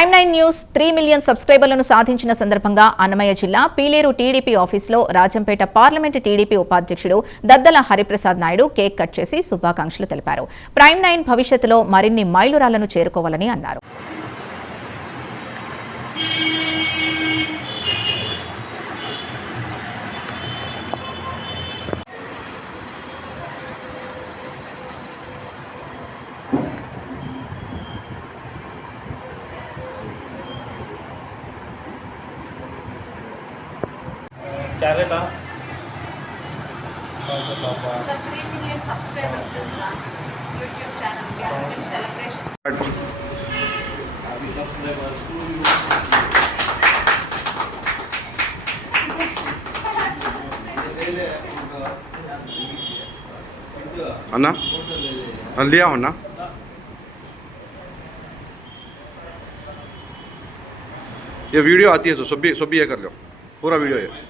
Prime nine news three million సబ్స్క్రైబర్లను సాధించిన సందర్భంగా అన్నమయ్య జిల్లా పీలేరు టీడీపీ ఆఫీసులో రాజంపేట పార్లమెంటు టీడీపీ ఉపాధ్యక్షుడు దద్దల హరిప్రసాద్ నాయుడు కేక్ కట్ చేసి శుభాకాంక్షలు తెలిపారు. ప్రైమ్ నైన్ భవిష్యత్తులో మరిన్ని మైలురాళ్ళను చేరుకోవాలని అన్నారు. अन्ना हाँ, लिया हो ना ये वीडियो आती है तो सब भी ये कर लो। पूरा वीडियो ये।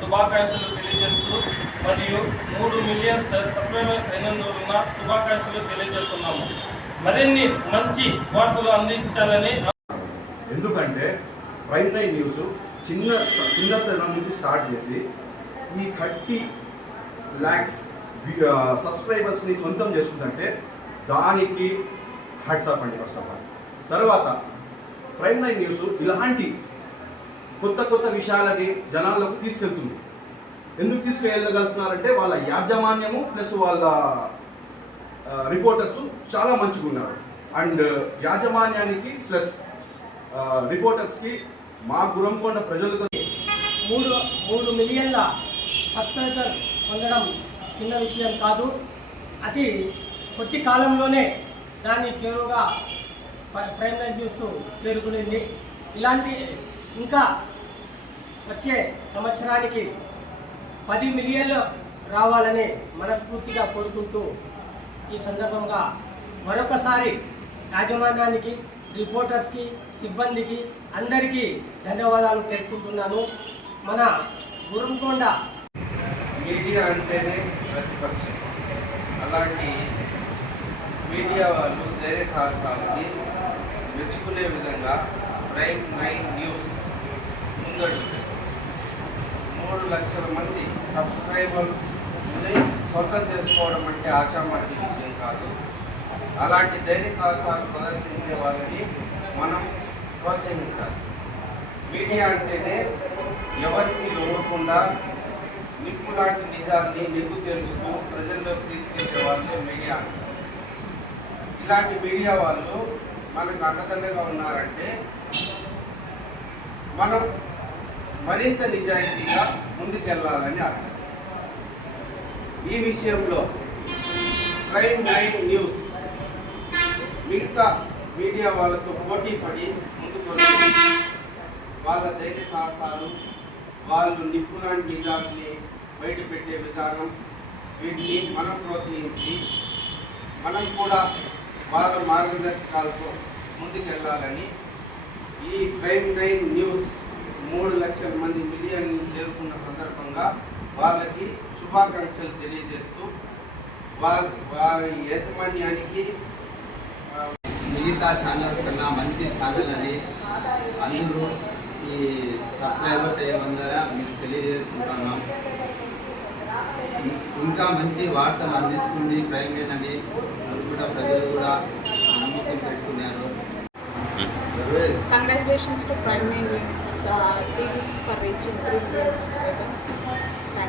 శుభాకాంక్షలు తెలియజేస్తూ మరియు మూడు మిలియన్ సబ్స్క్రైబర్స్ అయినందువలన శుభాకాంక్షలు తెలియజేస్తున్నాము. మరిన్ని మంచి వార్తలు అందించాలని ఎందుకంటే ప్రైమ్ టైం న్యూస్ చిన్న చిన్నతనం నుంచి స్టార్ట్ చేసి ఈ థర్టీ ల్యాక్స్ సబ్స్క్రైబర్స్ని సొంతం చేసుకుందంటే దానికి హ్యాట్స్ ఆఫ్ అండి ఫస్ట్ ఆఫ్ ఆల్. తర్వాత ప్రైమ్ నైన్ న్యూస్ ఇలాంటి కొత్త కొత్త విషయాలని జనాలకు తీసుకెళ్తుంది. ఎందుకు తీసుకెళ్ళగలుగుతున్నారంటే వాళ్ళ యాజమాన్యము ప్లస్ వాళ్ళ రిపోర్టర్స్ చాలా మంచిగా ఉన్నారు అండ్ యాజమాన్యానికి ప్లస్ రిపోర్టర్స్కి మా గురంకొండ ప్రజలతో మూడు మూడు మిలియన్ల సబ్స్క్రైబర్ పొందడం చిన్న విషయం కాదు. అతి కొద్ది కాలంలోనే దాన్ని చేరువుగా ప్రైమ్ లైన్ న్యూస్ చేరుకునింది. ఇలాంటి ఇంకా వచ్చే సంవత్సరానికి పది మిలియన్లు రావాలని మనస్ఫూర్తిగా కోరుకుంటూ ఈ సందర్భంగా మరొకసారి యాజమాన్యానికి రిపోర్టర్స్కి సిబ్బందికి అందరికీ ధన్యవాదాలు తెలుపుకుంటున్నాను. మన గురుకొండ మీడియా అంటేనే ప్రతిపక్షం. అలాంటి మీడియా వాళ్ళు ధైర్య సాహసాలకి మెచ్చుకునే విధంగా ప్రైమ్ నైన్ న్యూస్ ముందడుగు మూడు లక్షల మంది సబ్స్క్రైబర్ని సొంతం చేసుకోవడం అంటే ఆషామాషి విషయం కాదు. అలాంటి ధైర్య సాహసాలు ప్రదర్శించే వాళ్ళని మనం ప్రోత్సహించాలి. మీడియా అంటేనే ఎవరికి లొంగకుండా నిప్పు లాంటి నిజాన్ని నిప్పు తెలుస్తూ ప్రజల్లోకి తీసుకెళ్ళే వాళ్ళే మీడియా అంటారు. ఇలాంటి మీడియా వాళ్ళు మనకు అండదండగా ఉన్నారంటే మనం మరింత నిజాయితీగా ముందుకెళ్ళాలని అర్థం ఈ విషయంలో ప్రైమ్ నైన్ న్యూస్ మిగతా మీడియా వాళ్ళతో పోటీ పడి ముందుకు వచ్చి వాళ్ళ ధైర్య సాహసాలు వాళ్ళు నిపుణాన్ని నిజాన్ని బయట పెట్టే విధానం వీటిని మనం ప్రోత్సహించి మనం కూడా వాళ్ళ మార్గదర్శకాలతో ముందుకెళ్ళాలని ఈ ప్రైమ్ నైన్ న్యూస్ మూడు లక్షల మంది మిలియన్ చేరుకున్న సందర్భంగా వాళ్ళకి శుభాకాంక్షలు తెలియజేస్తూ వారి వారి యాజమాన్యానికి మిగతా ఛానల్స్ కన్నా మంచి ఛానల్ అని అందరూ ఈ సబ్స్క్రైబర్ అయ్యేందరూ మీకు తెలియజేసుకుంటున్నాం. ఇంకా మంచి వార్తలు అందిస్తుంది ప్రైమ్ అని. అది కూడా ప్రజలు కూడా నమ్మకం పెట్టుకున్నారు. Congratulations to Prime News uh, team for reaching 3 million subscribers.